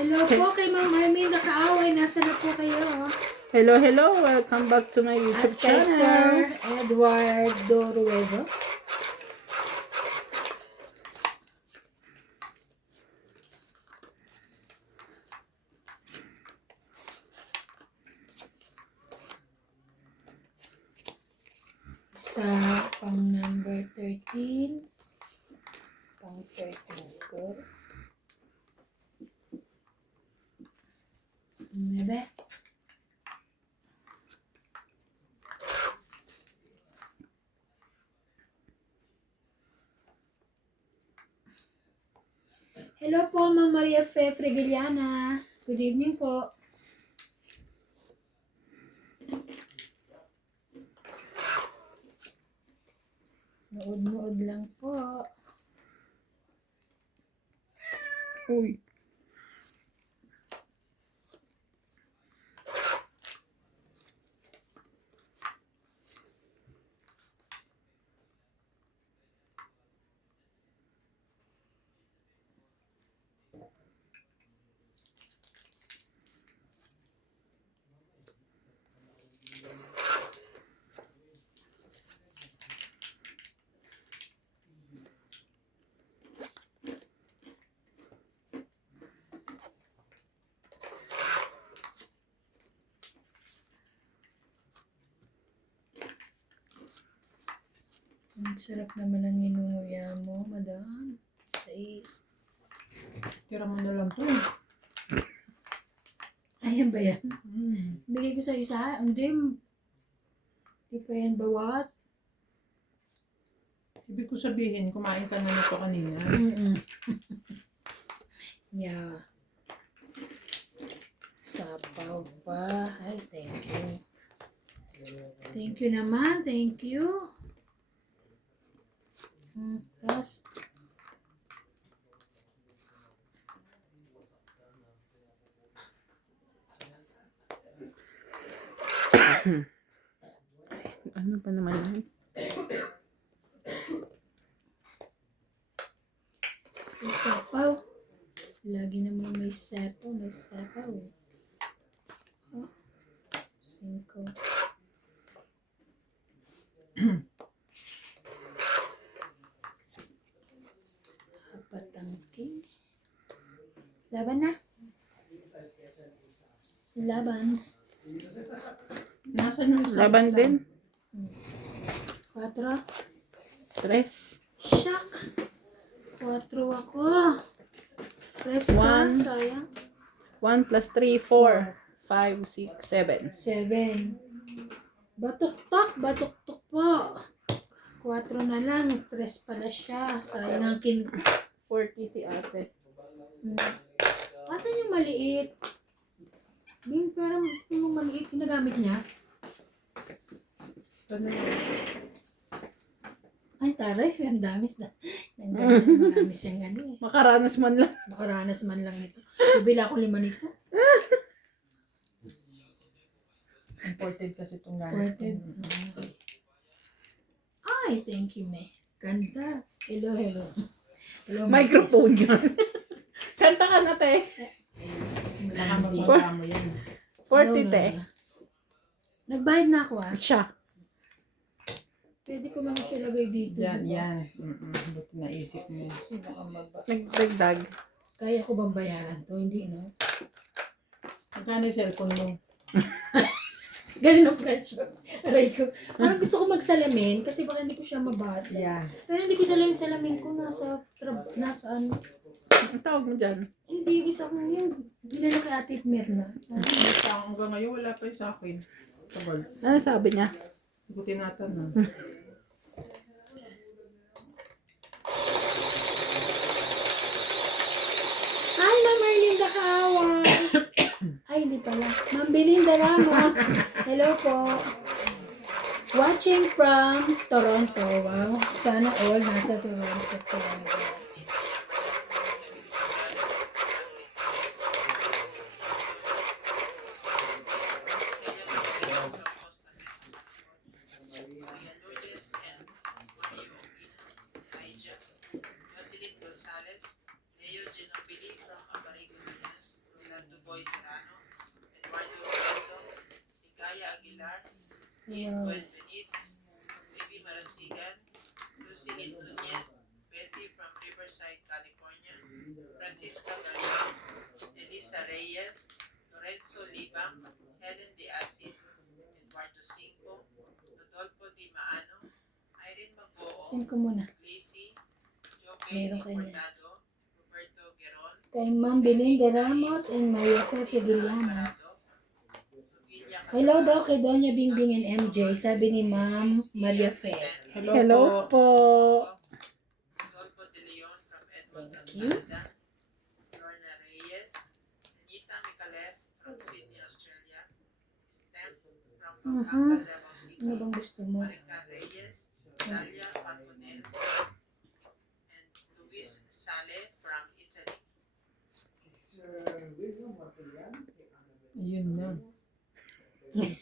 Hello po kay Ma'am Arminda Kaaway. Nasaan na po kayo? Hello, hello. Welcome back to my YouTube At kay channel. Sir Edward Doruezo. Sa pang number 13. Pang 13 ko. Bebe. Hello po, Ma'am Maria Fe Fregiliana. Good evening po. Nood-nood lang po. Uy. Ang sarap naman ang inunguya mo, madam. 6. Tira mo na lang to. Ayan ba yan? Bigay ko sa isa. Hindi pa yan bawat. Ibig ko sabihin, kumain ka na nito kanina. Yeah. Sapaw pa. Ay, thank you. Thank you naman. Thank you. Plus. Ano pa naman yan? May sapaw. Lagi naman may sapaw. May sapaw. Oh. 5. Apat ang king. Laban na. Laban. Nasaan yung isa? Laban din. 4. 3. Shock. 4 ako. Press ka. One. Sayang. 1 plus 3, 4. 5, 6, 7. 7. Batok-tok. Batok-tok po. 4 na lang. 3 pala siya. Sayang ang kin... 40 si ate. Asan yung maliit? Bing, parang yung maliit ginagamit niya. Ano yun? Ay, taray. Ang dami. Marami siyang ano eh. Makaranas man lang. Makaranas man lang nito. Bibila ko 5 nito. Imported kasi itong gamit. Imported. Ay, thank you, me. Ganda. Hello, hello. Hello, Microphone yun. Kanta ka na, te. Baka magmamukha mo yan. 40, te. Nagbayad na ako ah. Siya. Pwede ko lang siya lagay dito. Yan, yan. Buti naisip mo. Sino ka maba? Nagdagdag. Kaya ko bang bayaran to? Hindi, no? Magkano yung cellphone mo? Ganun ang presyo. Aray ko. Parang gusto ko magsalamin kasi baka hindi ko siya mabasa. Yan. Pero hindi ko dala yung salamin ko. Nasa ano. Ang tawag mo dyan? Hindi, yung isa ko yun. Ginala kay Ate Mirna. Hanggang ngayon, wala pa yung sa akin. Tagal. Ano sabi niya? Hindi ko tinatanong. Hi, Ma'am Erlinda Kaaway. Ay, hindi pala. Ma'am Belinda Ramos. Hello po. Watching from Toronto. Wow. Sana all nasa Toronto talaga. Wow. Benitez, Baby Marasigan, Lucy Lynn Nunez, Betty from Riverside, California, Francisca Galion, Elisa Reyes, Lorenzo Libang, Helen De Asis, Eduardo Cinco, Rodolfo Di Maano, Irene Magoo, 5 muna. Lacey, Joe Meron Di ka niya. Portado, Roberto Geron, Kay Ma'am Belinda Ramos and Maria Fe Fideliana. Hello daw kay Doña Bingbing and MJ, sabi ni Ma'am Maria Fe. Hello, Hello po. po. Rodolfo De Leon from Edmonton, Thank you. Canada. Lorna Reyes, Anita Micalet from Sydney, Australia. Stem from Pampanga, Davao City. Ano bang gusto mo? Marica Reyes, Dalia Parbonel, and Luis Sale from Italy. Ayun na.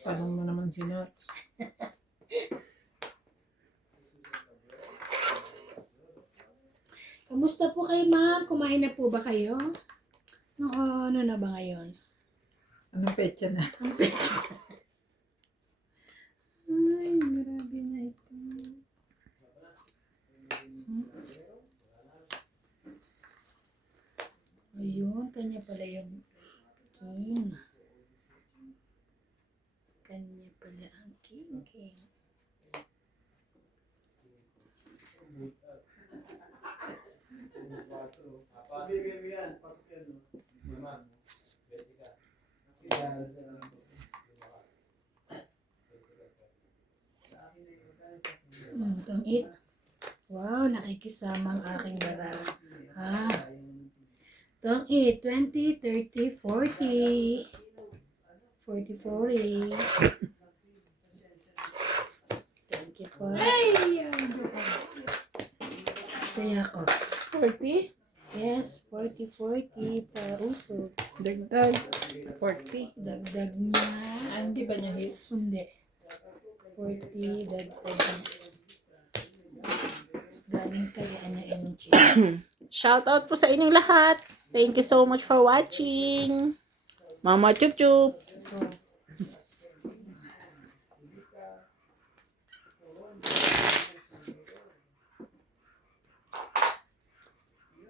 Tanong mo naman si Nuts. Kamusta po kayo, ma'am? Kumain na po ba kayo? Ano na ba ngayon? Anong petsa na? Ang pecha. Ay, grabe na ito. Ayun, kanya pala yung king. Kanya pala ang king. Itong 8. Wow, nakikisama ang aking bara. Itong 8, 20, 30, 40. 40, 40. Thank you po. Kaya ko. 40. Yes, 40, 40 para usog. Dagdag. 40. Dagdag niya. Hindi ba niya hits? Hindi. 40, dagdag niya. Galing kay MG. Shoutout po sa inyong lahat. Thank you so much for watching. Mama Chup Chup.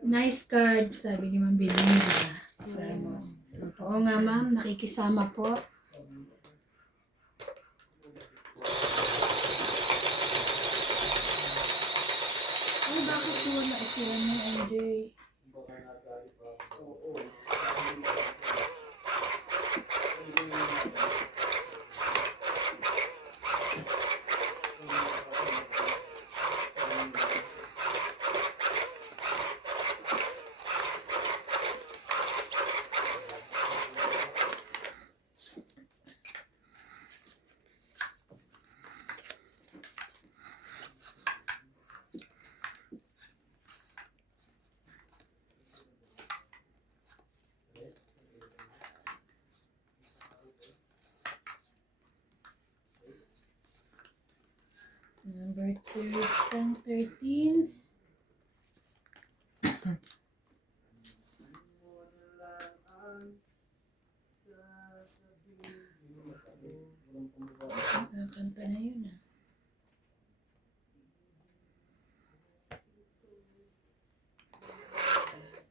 Nice card, sabi ni Ma'am Belinda Ramos. Oo nga, ma'am, nakikisama po. Ay, bakit po wala sila ni MJ? Number 13. Kanta na yun ah.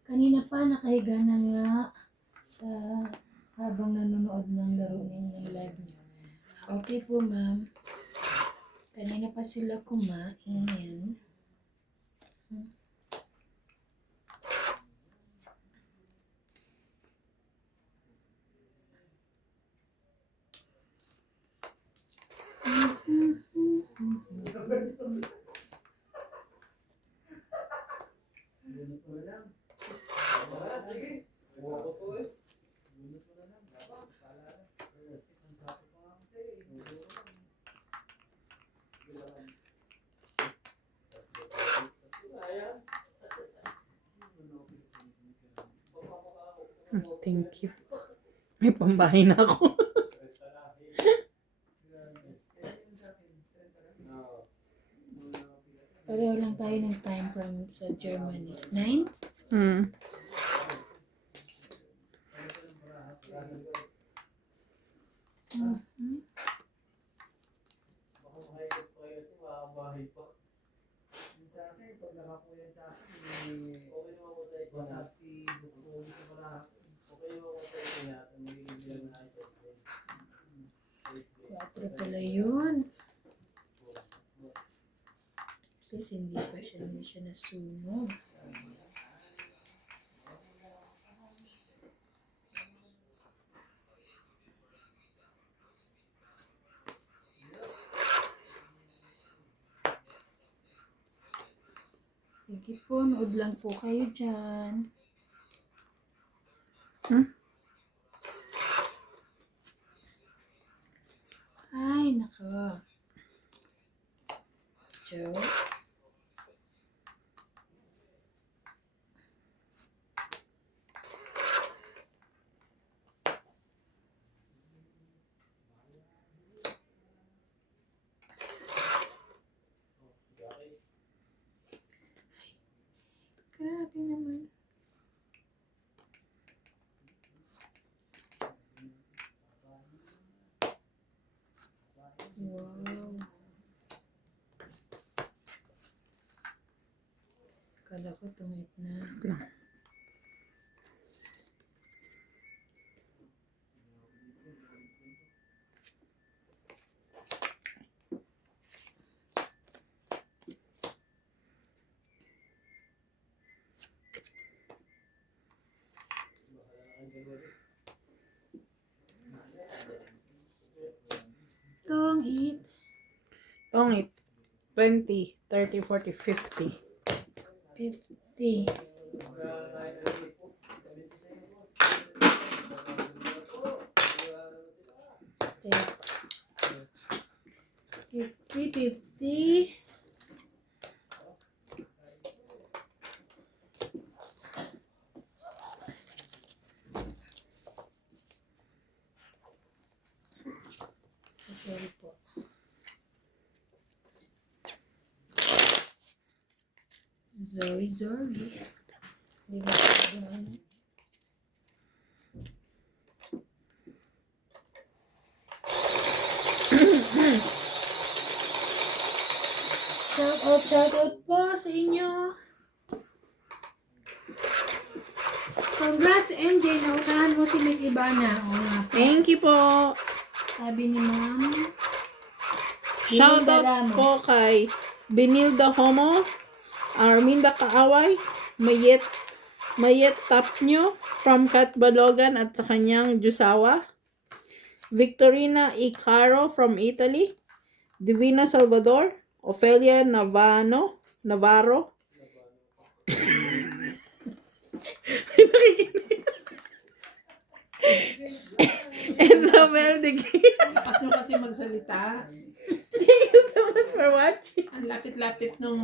Kanina pa nakahiga na nga habang nanonood ng laro ng live niyo. Okay po, ma'am. Kanina pa sila kumain. Thank you. May pambahay na ako. Pareho lang tayo ng time from sa Germany. 9? Hmm. Quatro pala yun. Please, hindi siya nasunog. Sige po, nood lang po kayo dyan. Ay, nako. Joe. Grabe naman. Wow. Kala ko tumit na. Tongit. Tongit. 20, 30, 40, 50. 50. Teka. 50. Sorry po. Sorry. Hindi ba ito? Shout out po sa inyo. Congrats, MJ. Naunahan mo si Miss Ivana. O nga po. Thank you po. Sabi ni Ma'am. Shoutout Ramos. po kay Benilda Homo, Arminda Kaaway, Mayet Tapnyo from Katbalogan at sa kanyang Jusawa, Victorina Icaro from Italy, Divina Salvador, Ofelia Navarro, and Romel de Lakas nyo kasi magsalita. Thank you so much for watching. Ang lapit-lapit nung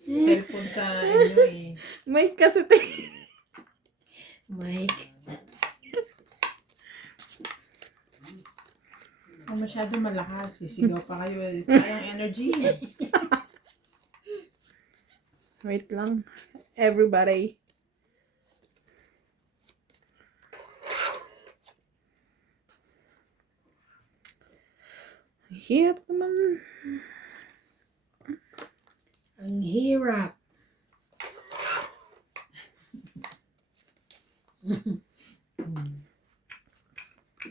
cellphone sa inyo eh. May kasi tayo. Mike. Kung masyado malakas, sisigaw pa kayo. Sayang energy. Wait lang. Everybody. Hirap naman. Ang hirap.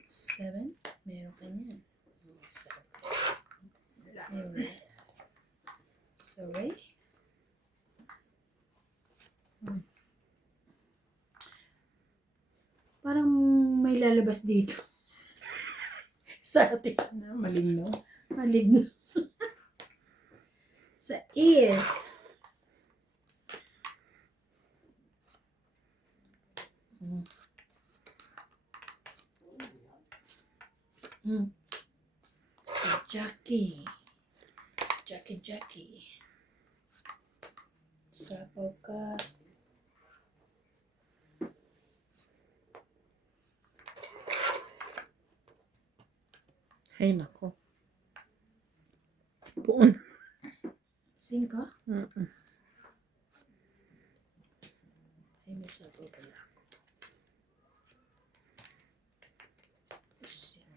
Seven? Meron ka niyan. Oh, seven. Sorry. Parang may lalabas dito. Sa atin. Maligno. Maligno. Sa ears. Jackie. Sapaw ka. Ay, nako. Puon. Cinco? Mm-mm. Ay, may sapaw pala ako. Cinco.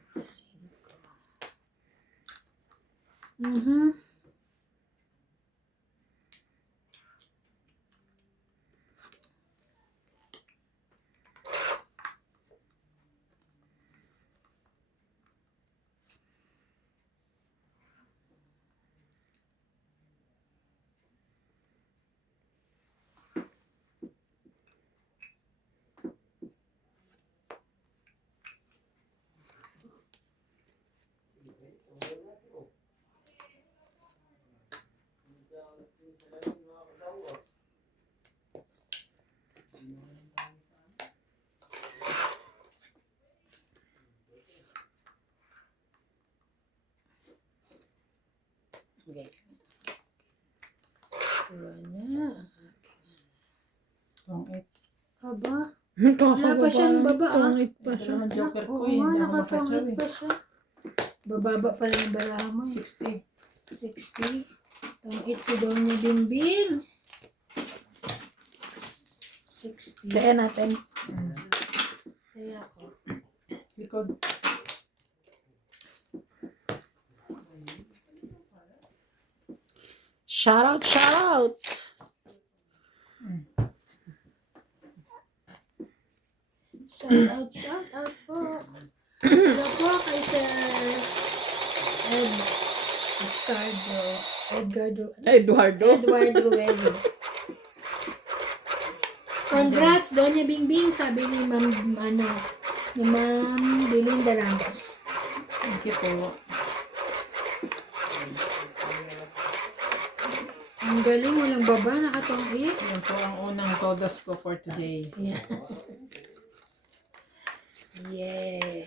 Tongit. Aba, wala pa siyang baba, ah. Tungit pa siya. Dalawang joker ko Oo eh. nga, Hindi ako nakatungit makatsaw eh. pa siya. Bababa pala ng baraha mo. 60. 60. Tungit si Doña Bingbing. 60. Kaya natin. Kaya ako. Likod. Shout out, shout out. Shout out po. Hello po kay Sir Edward Ruezo. Congrats, Doña Bingbing, sabi ni Ma'am Belinda Ramos. Thank you po. Ang galing, walang baba, nakatungit. Yan po ang unang godas ko for today. Yeah. Yeah.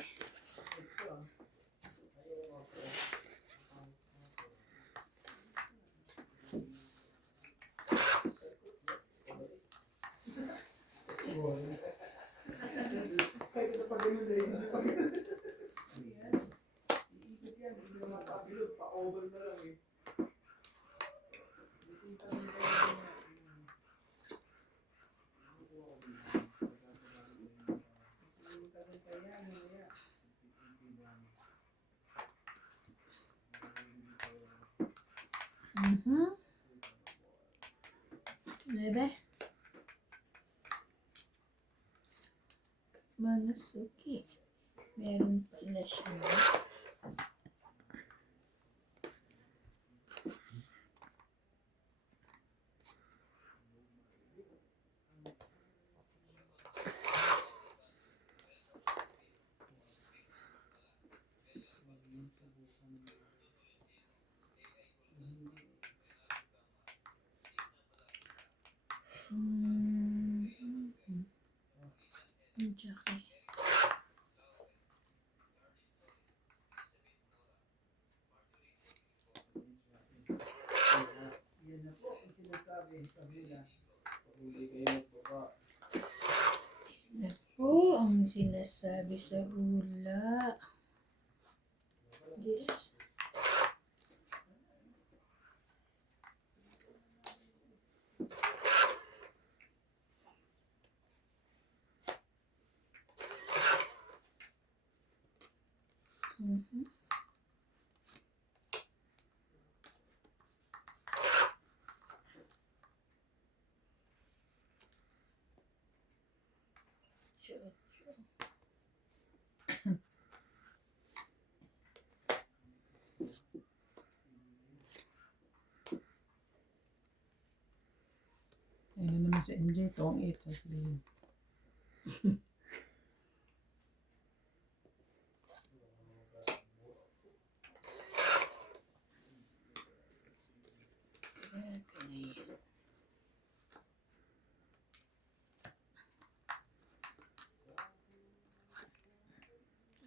Bebe. Mga suki. Meron pala siya. Okay. Ako ang sinasabi sa hula. This. Ayun na naman si MJ. Tongit. Sasabihin.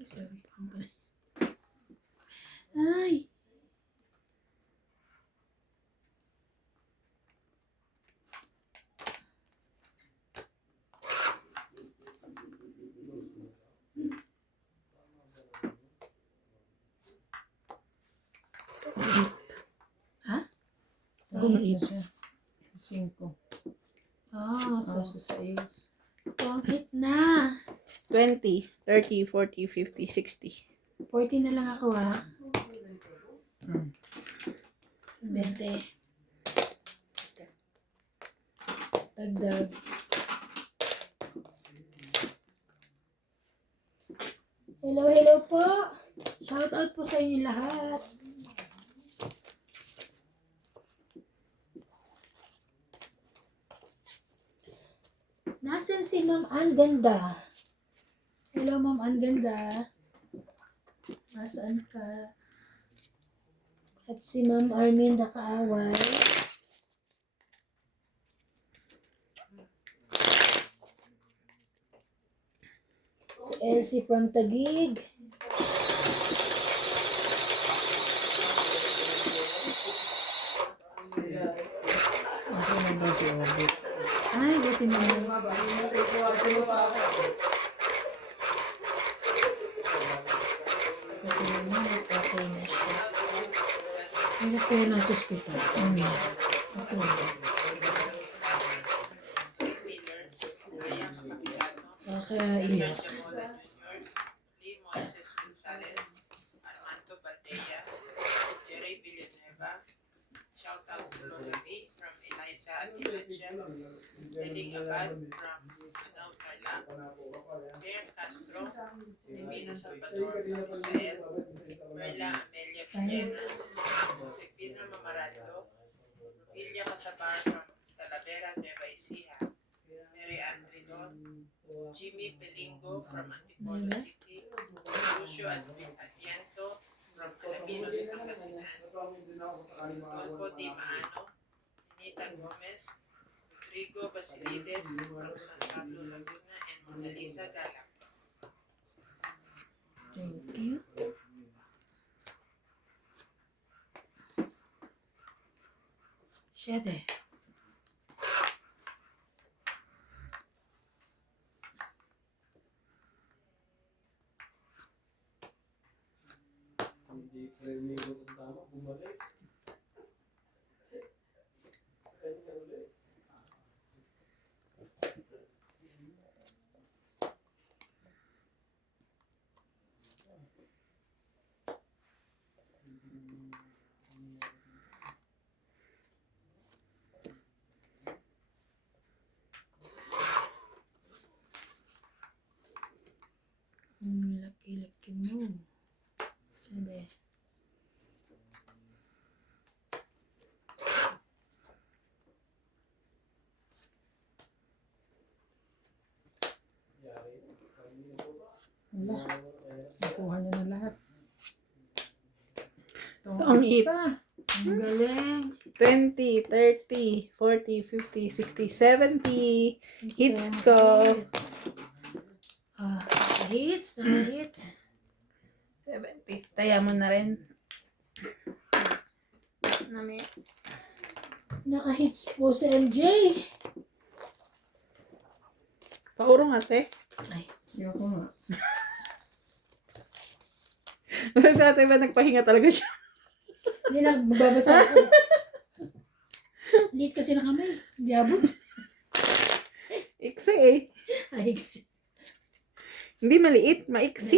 Sorry. Ay. Ha? Tongit na siya. 5. So So 6. tungit na. 20, 30, 40, 50, 60. 40 na lang ako, ha? 20. Dagdag. Hello po. Shout out po sa inyo lahat. Nasaan si Ma'am Ann Ganda? Hello, Ma'am Ann Ganda. Nasaan ka? At si Ma'am Arminda Kaaway. Si Elsie from Taguig. Ako na daw si Orbit. Ay, buti si Mama. Kasi naman, okay na siya. Hindi kayo nasa hospital. Okay. Kaya iyak. Lee Moises Gonzalez, Armando Baldea, Jerry Villanueva, shout out to Lola B from Eliza at Elijah, Lening Abad from Anaw Tarlac, Graham Castro, Divina Salvador from Israel, Merla Amelia Villena, Josefina Mamaradlo, Lilia Casabar from Talavera, Nueva Ecija, Mary Ann Trilon, Jimmy Pelingo from Antipolo City, Lucio Adviento from Alaminos, Pangasinan, Tolpo Di Maano, Anita Gomez, Rodrigo Basilides from San Pablo, Laguna, and Mona Lisa Galak. Thank you. Siya de. Laki-laki mo. Siya de. Wala. Nakuha niya na lahat. Ang it. Ang galing. 20, 30, 40, 50, 60, 70. Hits ko. Hits. Naman hits. 70. Taya mo na rin. Nami. Naka-hits po si MJ. Paurong ate. Ay. Ayoko nga. Sa ate ba nagpahinga talaga siya? Hindi na, magbabasa ako. Late kasi na kami. Hindi abot. Iksi eh. Ay, Hindi maliit, maiksi.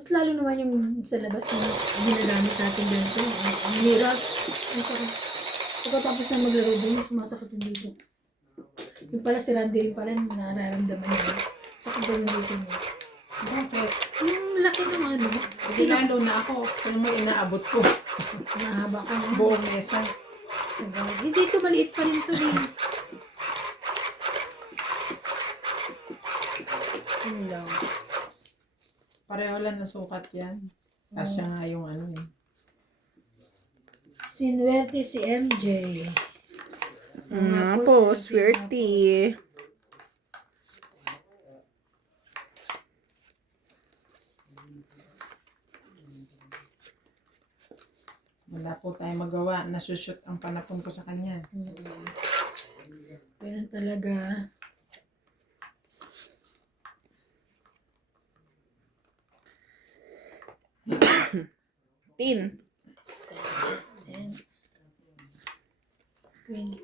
mas lalo naman yung sa labas na ginagamit natin ganito. Ang hirap. Ang sakit. Pagkatapos na maglaro doon, sumasakit yung dito. Yung pala si Randy rin pala nararamdaman niya. Sakit doon yung dito niya. Bakit? Yung laki ng ano. Hindi lalo na ako. Kaya mo inaabot ko. Nahaba ka na. Buong mesa. Hindi ito, maliit pa rin ito. Yun lang. Pareho lang na sukat yan. Kasya nga yung ano eh. Sinuwerte si MJ. Nga po, swerte. Wala po tayong magawa. Nasushoot ang panapon ko sa kanya. Ganun talaga. Tin. And Queen.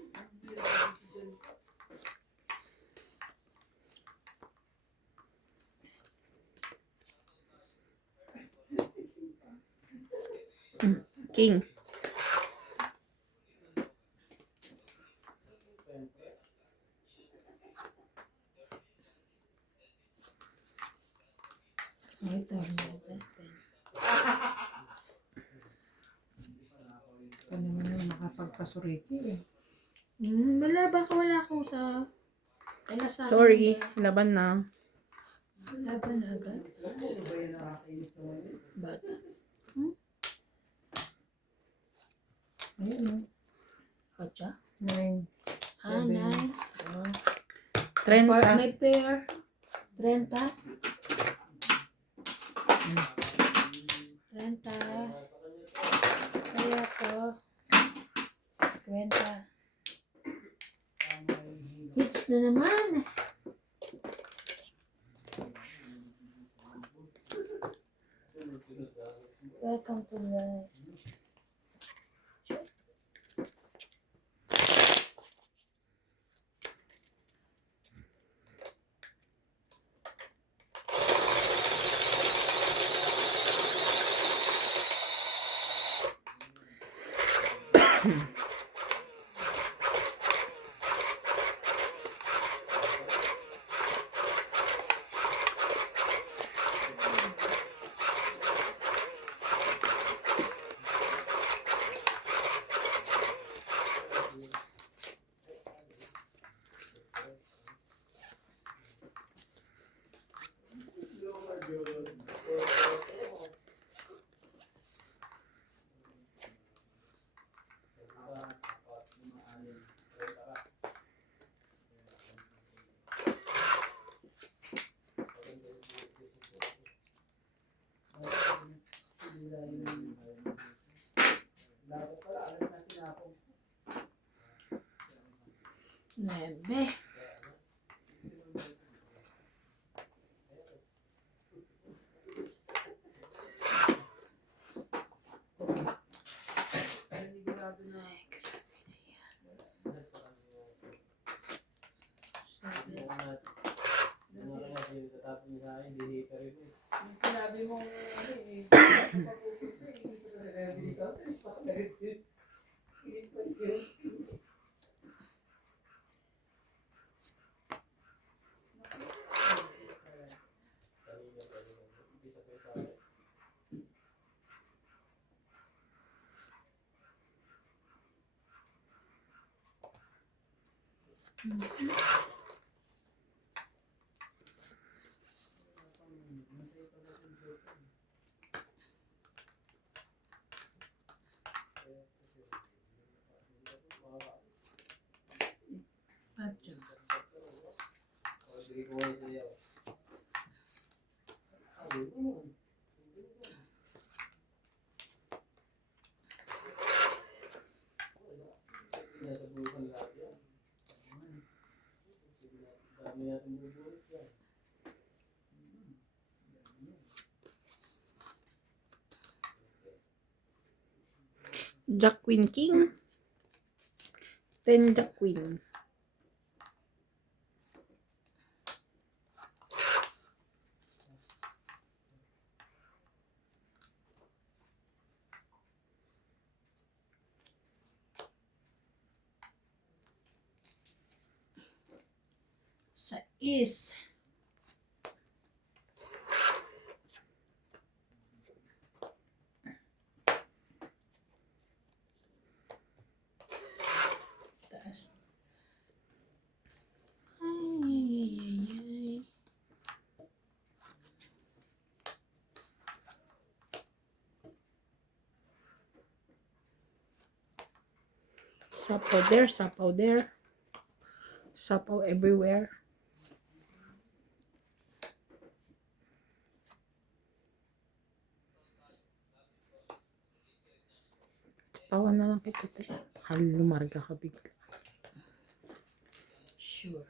King. Ito. Ito naman yung makapagpasuriti eh. Wala, baka wala akong sa... Kaya sa Sorry, laban na. Laban agad. Bata. Ayun o. Katsa? 9, 7. 9. 30. May pair. 30. 30. Kaya ko. 50. Hits na naman. Welcome to life. Nebe. Atyo. Jack Queen King. 10 Jack Queen. Sais. Taas. Ay. Sapaw there, sapaw there. Sapaw everywhere. Tawan na lang kita, te. Halumarga ka bigla. Sure.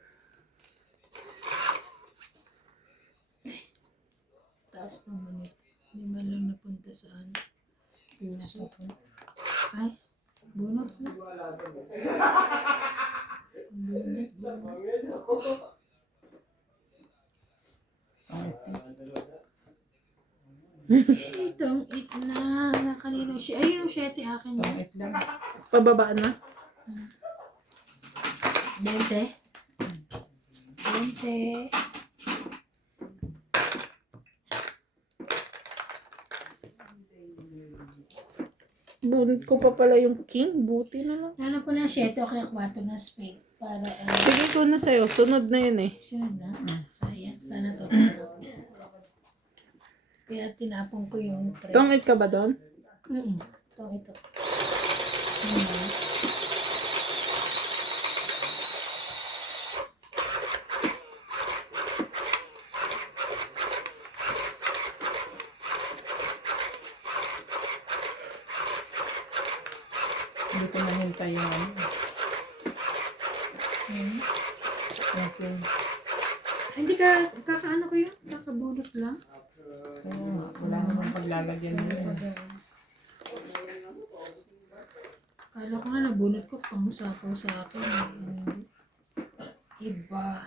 Taas naman ito. Hindi man lang napunta sa ano. Puso. Ay, bunot na. Bunot. Itong it na. Nakanino siya. Ay, yung 7 akin yun. Tangit lang. Pababa na. 20. 20. Bunot ko pa pala yung king. Buti na lang. Alam ko na 7 o kaya 4 na spade. Para, Sige ko na sa'yo. Sunod na yun eh. sunod na. Sayang. Sana to. Kaya tinapon ko yung 3. Tungit ka ba doon? Itong ito. Hindi ko nahintay yung ano. Okay. Hindi ka, kakaano ko yun? Kakabulot lang? Oo, wala namang paglalagyan mo yun. Kala ko nga nabunot ko, pamusapaw sa akin. Iba.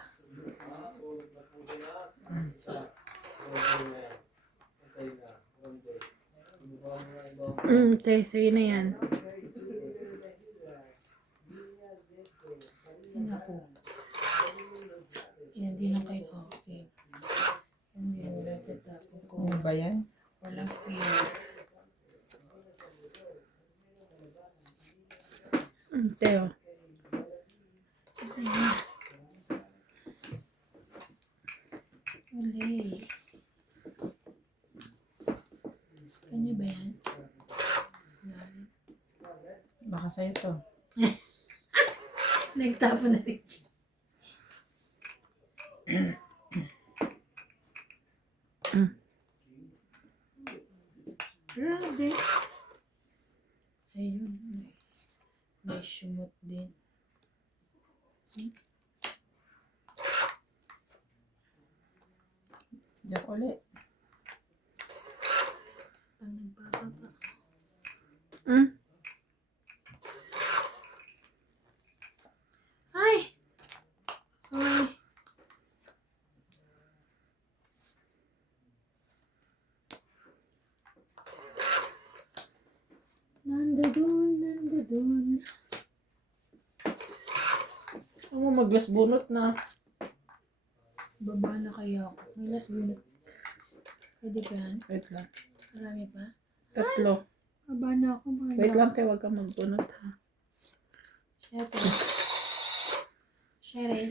Te, sige na yan. Yan ako. Yan din ang kayo. Okay. Hindi mo natatapon ko. Ano ba yan? Walang fear. Te, oh. Okay na. Uli. Kanya ba yan? Yan. Baka sa'yo to. Nagtapon na rin siya. Grabe. Ayun. May sumot din. Diyak ulit. Pang nagpapapa. Ay! Ay! Nandudun. Ano mo maglas bunot na? Baba na kaya ako. May last minute. Pwede ka yan? Wait lang. Marami pa? 3. Baba na ako. Wait lang, te, wag ka magbunot ha. Siyempre. Shere.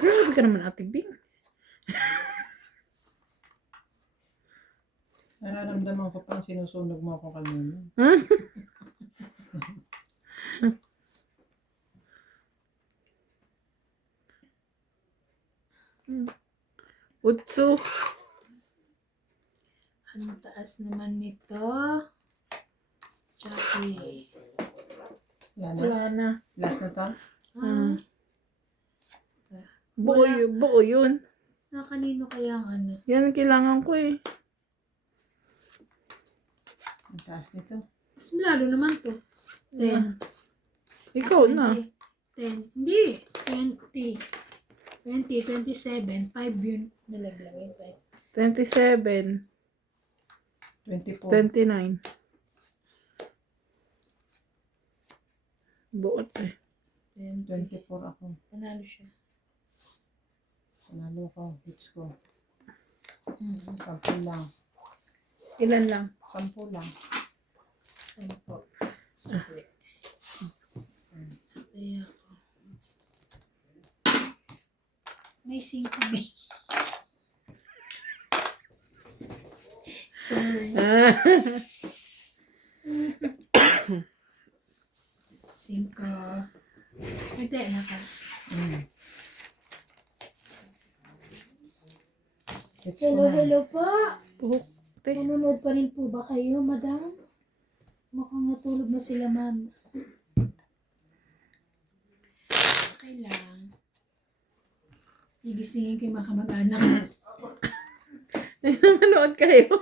Grabe ka naman, Ate Bing. Nararamdaman ko pang sinusunog mo ako kanina. Utsu. Ang taas naman nito. Chucky. Yan na. Wala na. Last na to? Ay. Buo yun. Na kanino kaya ang ano? Yan ang kailangan ko eh. Ang taas nito. Mas lalo naman to. 10. Ikaw na. 10. Hindi. 20. 20, 27. 5 yun. Nalaglagay. 27. 24. 29. Buot eh. 20. 24 ako. Panalo siya. Panalo ko. Hits ko. Mm-hmm. 10 lang. Ilan lang? 10 lang. 10 po. Okay. Kaya ako. May 5 kami. Sorry. 5. Hindi na ka. Hits ko na. Hello po. Buhok. Te. Nanonood pa rin po ba kayo, madam? Mukhang natulog na sila, ma'am. Okay lang. Higisingin ko yung mga kamag-anak. Manood kayo.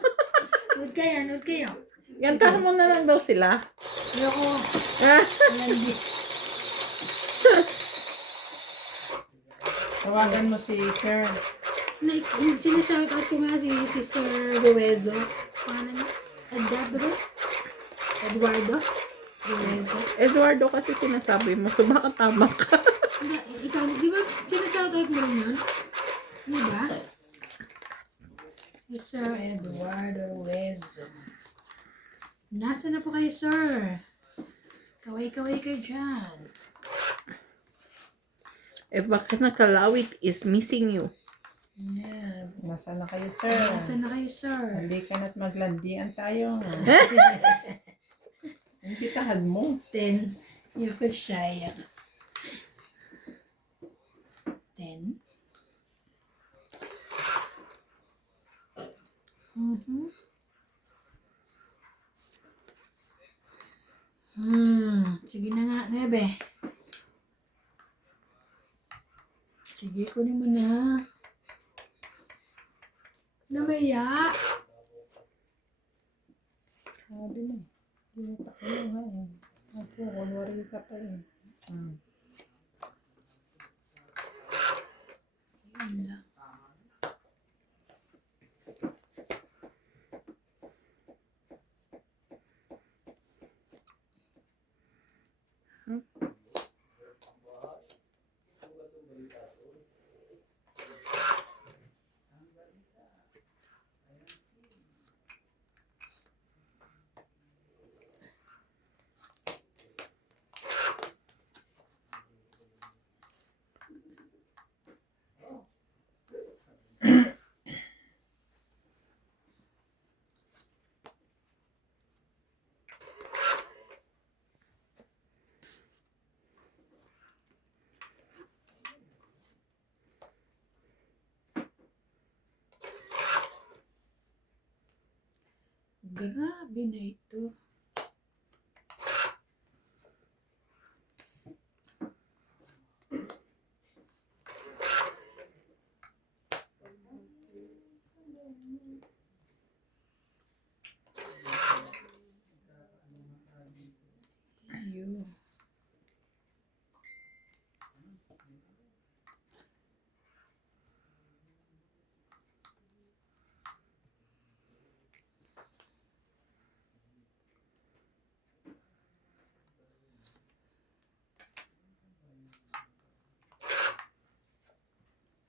Nood kayo, nood kayo. Gantahan mo na lang daw sila. Ayoko. Ah, Malandi. Tawagan mo si Sir. Sinashout out ko nga si Sir Ruezo. Paano niya? Eduardo Ruezo. Eduardo kasi sinasabi mo, so baka tama ka. Hindi, ikaw, di ba sinashout out mo rin yun? Di ba? Si Sir Eduardo Ruezo. Nasaan na po kayo, sir? Kaway-kaway kayo dyan. Bakit nakalawit is missing you. Yeah. Nasaan na kayo, Sir? Nasaan na kayo, sir? Halika na't maglandian tayo. Imbitahan mo. 10. Yung shy. 10. be. Sige, kunin mo na. Namaya. Sabi na. Hindi pa kayo nga eh. Ako, kunwari ka pa eh. Yun lang. Grabe na ito. Ayun.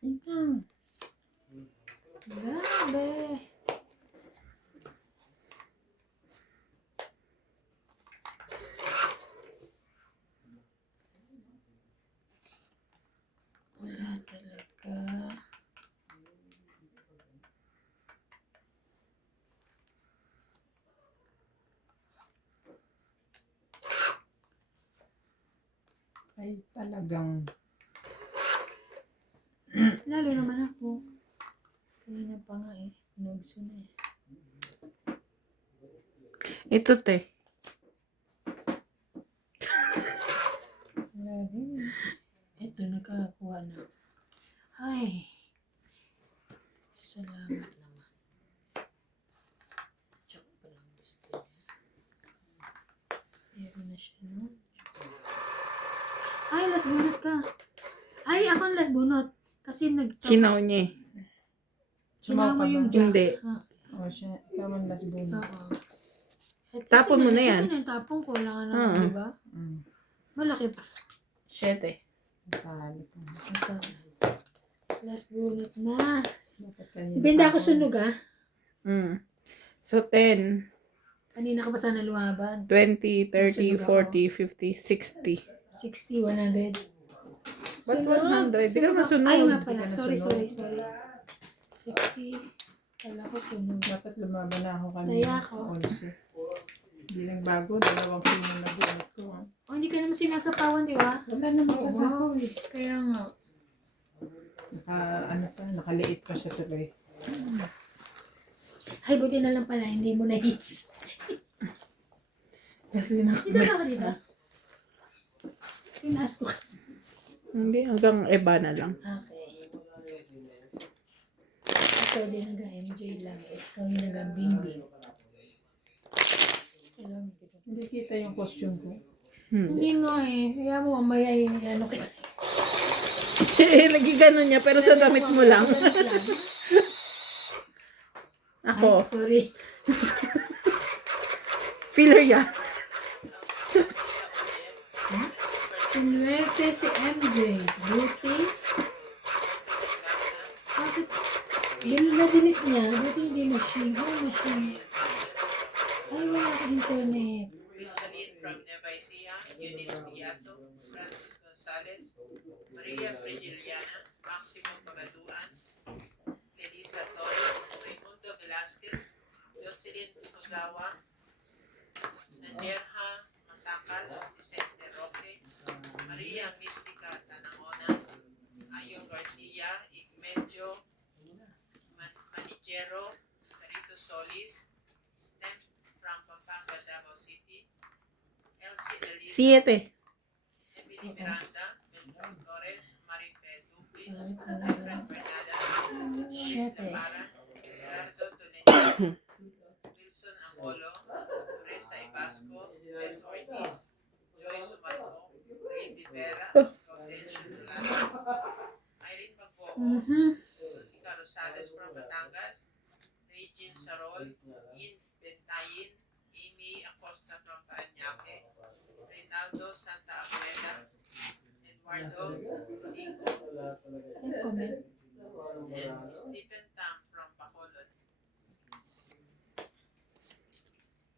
Ito. Grabe. Wala talaga. Ay, talagang. Lalo naman ako. Kanina pa nga eh. Nagso na eh. Ito, te. Wala din eh. Ito, nakakakuha na. Ay. Salamat naman. Tsaka pa lang gusto niya. Meron na siya, no? Ay, last bunot ka. Ay, ako ang last bunot. Kasi Kinaw niya eh. Sinama Sumaw ka yung ba? jack. Hindi. Ah, O siya, ikaw man last bunod. oo. Tapon mo na yan. Ito na yung tapon ko. Wala ka naman, Oo. di ba? Malaki pa. 7. Talo ka. Ito. Last bunot na. Dapat kanina Depende pa ako sunog ah. So, 10, Kanina ka pa sana lumaban. 20, 30, Sunog ako. 40, 50, 60. 60, 100. Ba't 100? Di ka naman ako. sunog. Ay nga Di pala. ka na Sorry. sunog. 60. Kala ko sunog. Dapat lumaban na ako kanina. Daya ako. Also. Hindi lang bago, 2 kilo na bunot ko. Ha? Oh, hindi ka naman sinasapawan, di ba? Wala naman sa sahaw eh. Kaya nga. Nakaliit pa siya tuloy. Ay, buti na lang pala. Hindi mo na-hits. Kasi na. Dito na ako dito. Tinaas ko. Hindi, hanggang eba na lang. Okay. Ikaw din naga-MJ lang eh. Ikaw yung naga-bing-bing. Hello, Mikito. Hindi kita yung costume ko. Hindi nga eh. Kaya mo mamaya eh. Ano kita. Lagi ganun niya, pero sa damit mo lang. Ako, Ay, sorry. filler yan. Sinuwerte si MJ. Buti. Bakit? Yun na-delete niya. Buti hindi machine. Oh, machine. Ay, wala ka internet. Crystalline from Nueva Ecija, Eunice Piato, Francis Gonzalez, Maria Frigiliana, Maximo Pagaduan, Elisa Torres, Raimundo Velasquez, Jocelyn Fukuzawa, Nanderha Masakal, Vicente Roque, Maria Mystica Tanangona, Ayo Garcia, Igmedio Manigero, Carito Solis, Stem from Pampanga, Davao City, Elsie Elisa, 7. Miranda, Melchor Torres, Marife Duque, Bakit Efren Bernada, Luis Shit eh. Navarra, Gerardo Tolentino, Wilson Angolo, Teresa Ibasco, Les Ortiz, Joy Sumalco, Ray De Vera, Gaudencio Dulato, Irene Bagoong, Ika Rosales from Batangas, Regine Sarol, Yin Bentayin, Amy Acosta from Parañaque, Reynaldo Santa Agneda, Eduardo Sico, Comment. and Stephen Tam from Bacolod.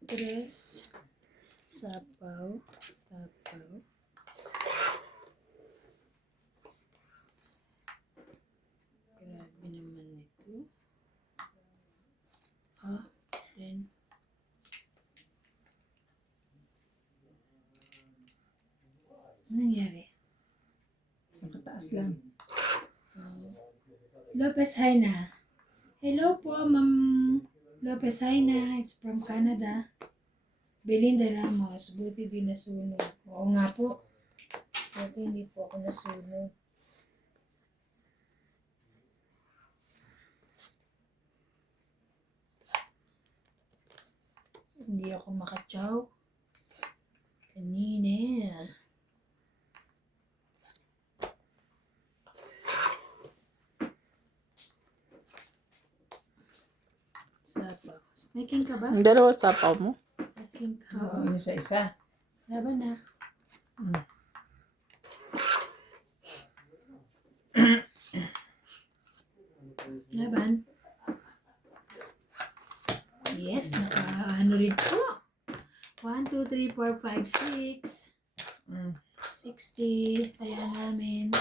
3. Sapaw. Grabe naman ito. Then ano nangyari? Nakataas lang. Lopez Haina. Hello po, Ma'am Lopez Haina. It's from Canada. Belinda Ramos. Buti di nasunog. Oo nga po. Buti hindi po ako nasunog. Hindi ako makatsaw. Kanina. Sapaw. Snaking ka ba? Ang dalawa sapaw mo. Snaking ka. Oo, yun sa isa. Laban na. Laban. Yes, naka-ano rin po. 1, 2, 3, 4, 5, 6. 60. Kaya namin.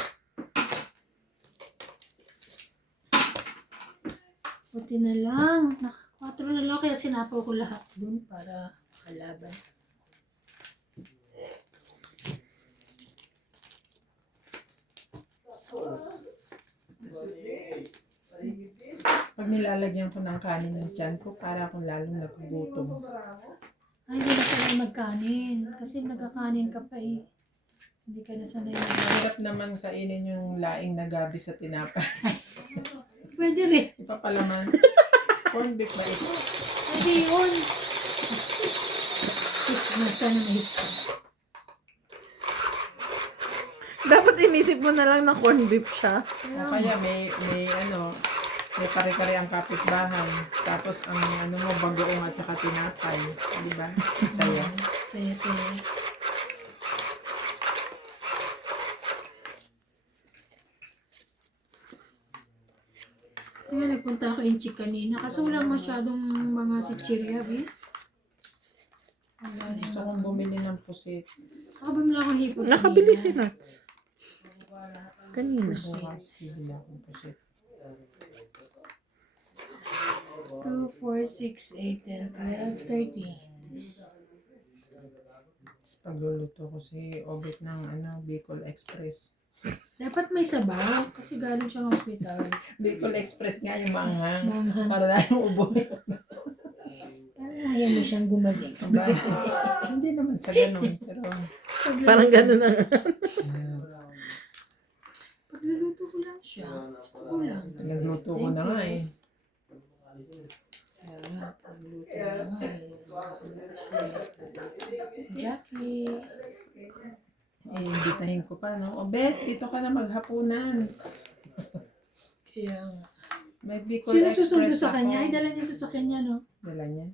Buti na lang. 4 na lang kaya sinapaw ko lahat dun para kalaban. Pag nilalagyan ko ng kanin ng tiyan ko, para akong lalong nagugutom. Ay, hindi na sanay magkanin. Kasi nagkakanin ka pa eh. Hindi ka na sanay Mahirap naman kainin yung laing na gabi sa tinapay. Pwede rin. Ipapalaman. Corn beef ba ito? Pwede yun. Hits na. Sana may hits ka. Dapat inisip mo na lang na corn beef siya. O kaya may kare-kare ang kapitbahay. Tapos ang mo, bagoong at saka tinapay. Di ba? Saya. Saya. Kaya nagpunta ako in Chick kanina. Kasi walang masyadong mga sichirya, eh. Gusto kong bumili ng pusit. Nakabamila akong hipon Nakabili si Nats. Kanina. Bukas, bibili akong pusit. 2, 4, 6, 8, 10, 12, 13. Tapos pagluluto ko si Obet ng Bicol Express. Dapat may sabaw kasi galing siyang hospital. Bicol Express nga yung manghang. Manghang. Para na yung uboy. Para ayaw mo siyang gumaling. Aba, hindi naman sa ganun. Pero, Parang gano'n na. Pagluluto ko lang siya. Gusto ko lang. nagluto ko na nga eh. Kaya, pagluluto ko lang Jackie. Iimbitahin ko pa, no? Obet, dito ka na maghapunan. Kaya nga. May Bicol Sino Express susundo sa ako. kanya? Ay, dala niya sa sakyan niya, no? Dala niya.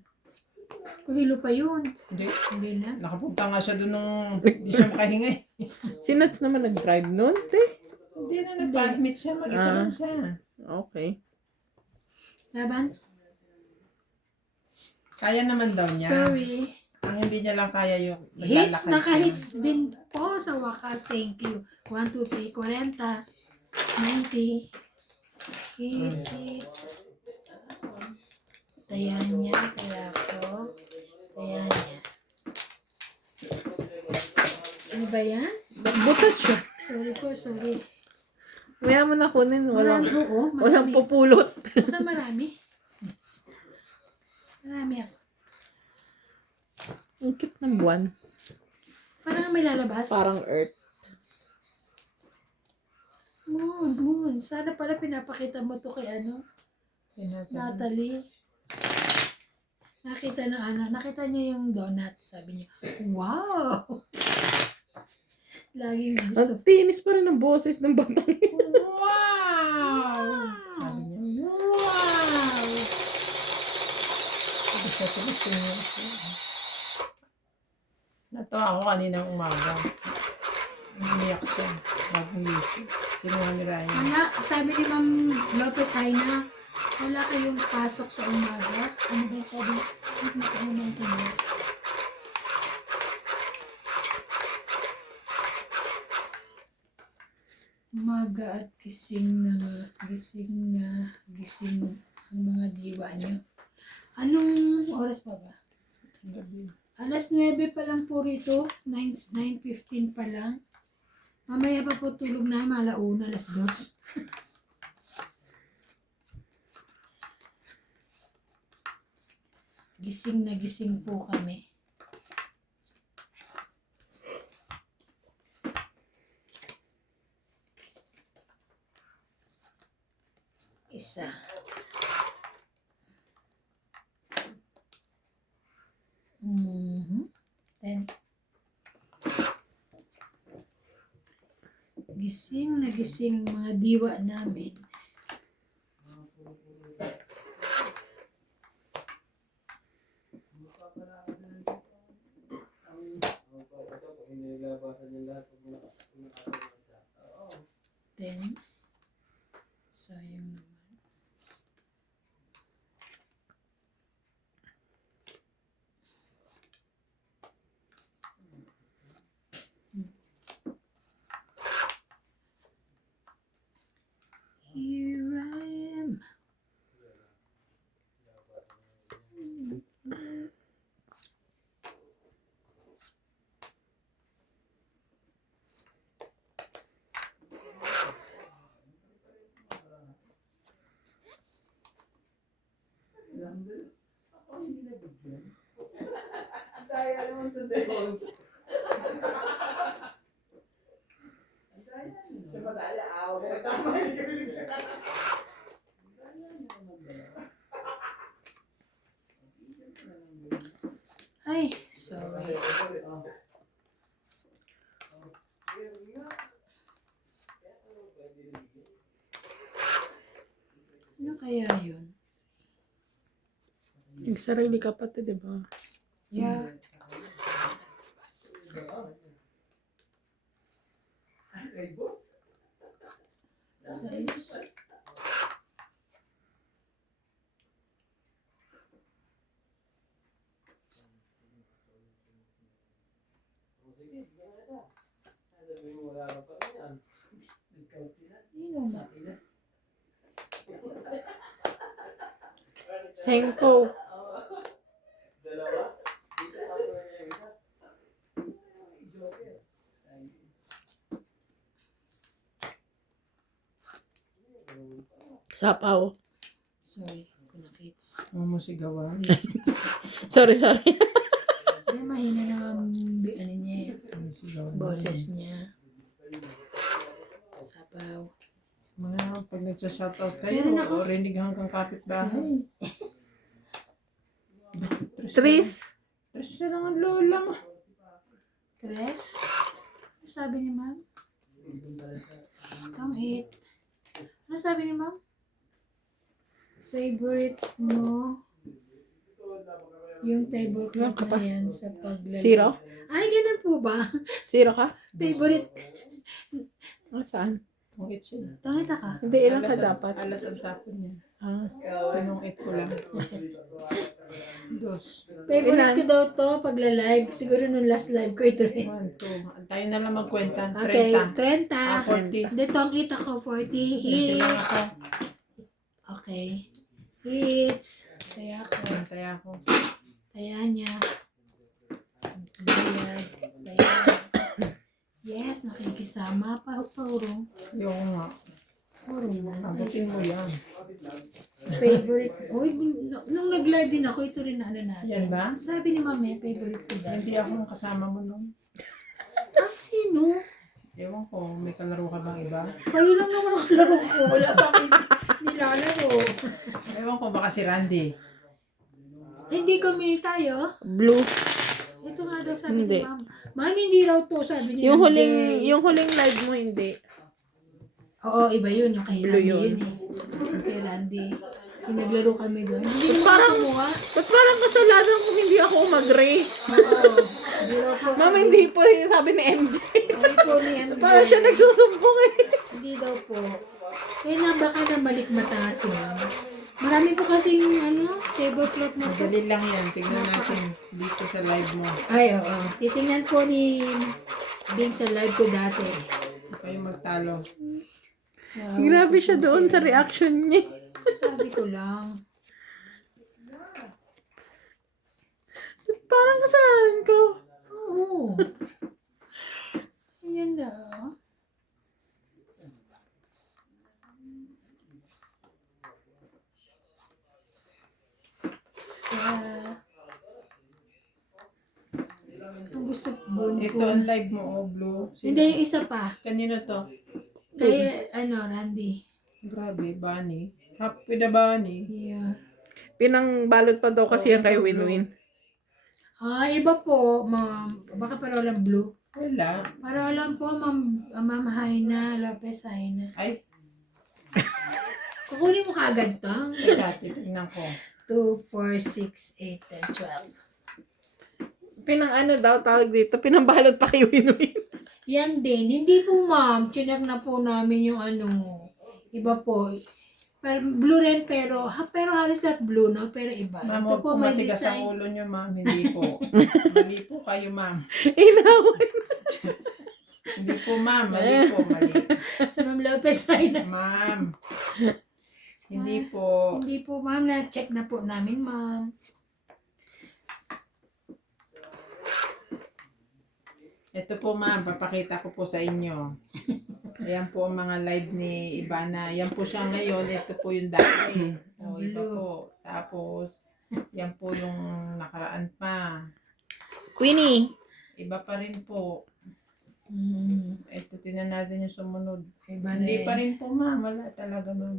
Kuhilo pa yun. Hindi. Hindi na. Nakapunta nga siya doon nung hindi siya makahinga eh. Si Nats naman nag-drive nun, te. Hindi na nagpa-admit siya. Mag-isa lang siya. Okay. Laban? Kaya naman daw niya. Sorry. Ang hindi niya lang kaya yung Hits, naglalakad naka-hits siya. din po sa wakas. Thank you. 1, 2, 3, 40, 90. Hits. Tayan niya, kaya ko. Tayan niya. Ano ba yan? Butas siya. Sorry. Kaya mo na kunin. Marami, oo. Walang Marami. pupulot. Baka marami. Marami ako. Ang cute ng buwan. Parang may lalabas. Parang earth. Moon. Sana pala pinapakita mo to kay Natalie. Nakita niya yung donut. Sabi niya, wow! Laging gusto. Ang tinis pa rin ang boses ng batang ito. Wow! Sabi niya, wow! Gusto niya. Natawa ako kaninang umaga. Umiyak siya. Bagong gising. Kinuha ni Ryan. Sabi ni Ma'am Lopez Haina, wala kayong pasok sa umaga. Ano ba sabi? Hindi ko naman tinig. Umaga at gising ang mga diwa niyo. Anong oras pa ba? Gabi. Alas 9 pa lang po rito. 9:15 pa lang. Mamaya pa po tulog na. Malauna, alas 2. Gising na gising po kami. Isa. Then, gising na gising ang mga diwa namin. Then, sayang naman. Here I am. Ay, sorry. Ano kaya yun? Yung sarili ka pati, di ba? Yeah. Size. Yun na. Senko. Sapaw. Sorry, kunakits. Mo sigawan. Sorry. Ay, mahina naman ano niya, May sigawan. boses niya. Sabaw. Mga pag nagsa-shoutout Meron kayo, o rinig hanggang kapitbahay. Tris. Tres na lang ang lola mo. Tres? Ano sabi ni ma'am? Come eat. Ano sabi ni ma'am? Favorite mo? Yung tablecloth na yan sa paglalagay. Zero? Ay, ganun po ba? Zero ka? Favorite. Saan? Kung it siya. Tangita ka. Hindi, ilang ka dapat? Alas ang tapon niya. Ah. Tinong it ko lang. Dos. Favorite ko daw to pagla-live. Siguro nung last live ko ito rin. 1, 2. Tayo na lang magkwenta. 30. Okay, 30. 40. Dito ang eat ako, 40 20 hits. lang ako. Okay. Hits. Kaya ako. Kaya ako. Kaya niya. Bayad. Bayad. Yes, nakikisama. Pahurong. Yung nga. Pahurong. Abutin mo yan. Favorite. Uy, nung nag-live din ako, ito rin na ano natin. Yan ba? Sabi ni mami, favorite ko daw. Hindi ako kasama mo nung. Ah, sino? Ewan ko, may kalaro ka bang iba? Kayo lang naman ang laro ko. Wala pa kayo nilalaro. Ewan ko, baka si Randy. Hindi kami tayo. Blue. Ito nga daw sabi Hindi. ni ma'am. Ma'am, hindi raw to, sabi ni Yung MJ. huling live mo hindi. Oo, iba yun. Yung kay Blue Randy yun. yun eh. Yung kay Randy. Yung naglaro kami doon. Hindi naman Parang- kumuha. Ba't parang kasalanan kung hindi ako umagre? Oo. Hindi raw po. Ma'am, sabi- hindi po sabi ni MJ. Hindi po ni MJ. Parang siya nagsusumbong eh. Hindi daw po. Kaya na baka na malikmata nga si ma'am. Marami po kasing tablecloth na po. Madali lang yan. Tignan natin dito sa live mo. Ay, oo. Titingnan po ni Bing sa live ko dati. Kayo magtalo. Wow, Grabe siya doon sa reaction niya. sabi ko lang. Ba't parang kasalanan ko? Oo. Ayan na. Ang gusto ko. Ito ang live mo, oh, Blue. Hindi, yung isa pa. Kanino to? Kay, Randy. Grabe, Bunny. Happy the Bunny. Yeah. Pinangbalot pa daw kasi yan kay Winwin. Iba po, ma'am. Baka pareho lang blue. Wala. Pareho lang po, ma'am Haina, Lopez Haina. Ay, Kukunin mo kaagad to. teka, titignan ko. 2, 4, 6, 8, 10, 12. Tawag dito, pinambalot pa kay Winwin. Yan din. Hindi po ma'am. Chinek na po namin yung iba po. Pero blue rin pero halos at blue no? Pero iba. Ma'am, Ito huwag po po may matigas ang design. ulo nyo, ma'am. Hindi po. Mali po kayo, ma'am. Inaway. Hindi po, ma'am. Mali po, mali. Sa Ma'am Lopez Haina. Ma'am. Hindi po. Hindi po ma'am. Na-check na po namin ma'am. Ito po, ma'am. Papakita ko po sa inyo. Ayan po ang mga live ni Ivana. Yan po siya ngayon. Ito po yung dati. O, iba po. Tapos, yan po yung nakaraan pa. Queenie. Iba pa rin po. Ito, tinan natin yung sumunod. Iba Hindi rin. pa rin po, ma'am. Wala talaga, ma'am.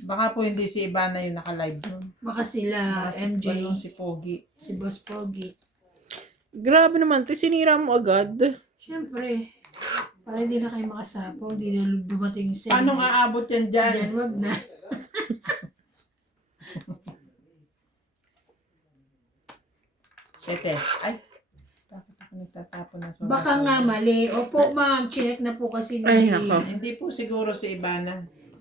Baka po hindi si Ivana yung naka-live nun. Baka sila Baka MJ. si Pogi. Si Boss Pogi. Grabe naman, sinira mo agad. Siyempre. Para hindi na kayo makasapaw. Hindi na dumating yung sale. Anong aabot yan dyan? Yan, wag na. Sete. Ay. Bakit ako nagtatapon ng sobrang Baka nga mali. Opo ma'am. Chinek na po kasi Ay, ni. nako. Hindi po siguro si Ivana.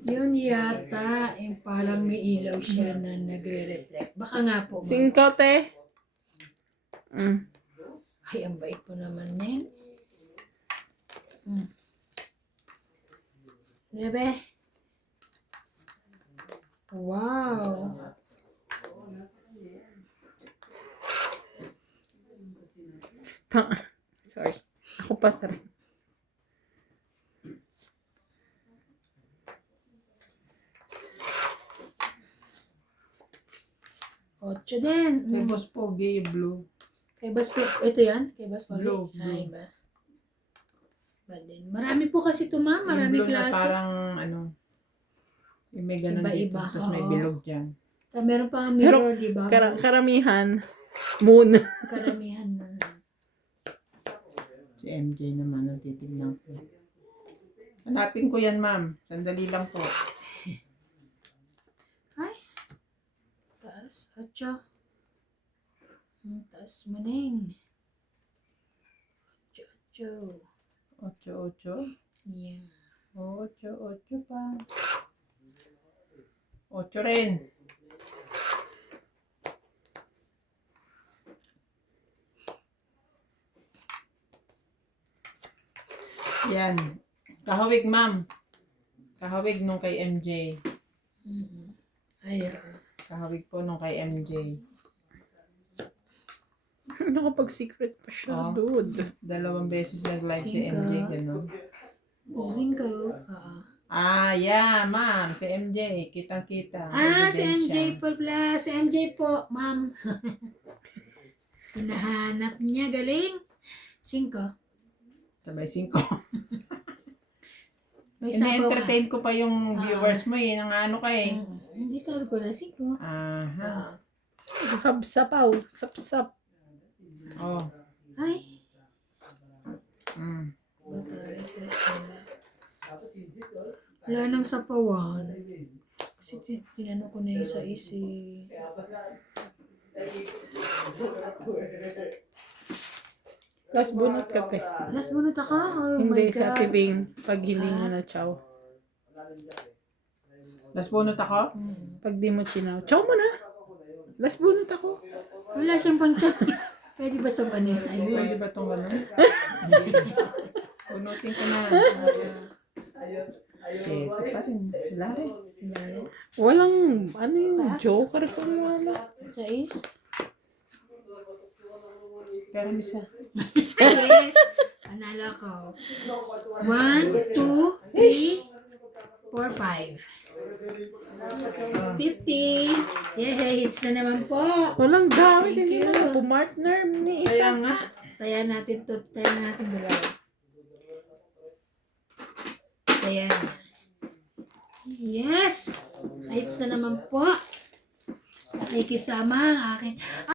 Yun yata. Yung parang may ilaw siya na nagre-reflect. Baka nga po ma'am. Singkaw, te. Ay, ang bait po naman, Nen. Bebe. Wow. Sorry. Ako pa rin. Ocho din. Kay Boss Pogi, yung blue. Kay Boss po. Ito yan? Kay Boss Pogi? Blue, blue. Ay, ba? Ba din. Marami po kasi ito, ma'am. Marami Yung blue na klase. parang yung may ganun Iba-iba, dito. Tapos may oo. bilog dyan. Meron pa ang mirror, di ba? Karamihan, moon. Karamihan na. Si MJ naman ang titignan ko. Hanapin ko yan, ma'am. Sandali lang po. Ay. Taas. Ocho. Taas mo na yun. Ocho. Ocho. Yeah. Ocho pa. 8 rin. Yan. Kahawig, ma'am. Kahawig nung kay MJ. Ay, Kahawig po nung kay MJ. Nakapag-secret pa siya, Oh. dude. 2 beses nag-live si Singka. MJ, gano'n. Zinco. Yeah, ma'am. Si MJ. Kitang-kita. Si Ebidensya. MJ po pala. Si MJ po, ma'am. Hinahanap niya. Galing. 5. Sabay 5. May sapaw ka. Ina-entertain ko pa yung viewers mo eh. Nang ano ka eh. Hindi sabi ko na 5. Aha. Habsapaw. Sapsap. Oh. Ay. Mm. Wala nang sapawan. Kasi tinanong ko na yung sa isi. Last bunot ka, te. Last bunot ako? Oh Hindi my sa God. tibing. Pag hindi mo na chow. Last bunot ako? Pag di mo chinaw. Chow mo na. Last bunot ako. Wala siyang pang-chat. Pwede ba sa panin? Ayun. Pwede ba itong gano'n? Hindi. Bunutin ko na. Shit. Pa rin. Wala rin. Walang, ano yung joker kung wala. Sa is? Pero isa. Yes. Panalo ko. 1, 2, 3, 4, 5. 50. Yay, hits na naman po. Walang gamit. Thank Hindi you. na pumartner ni isa. Kaya nga. Taya natin dalawa. Taya na. Yes! Hits na naman po. Nakikisama ang aking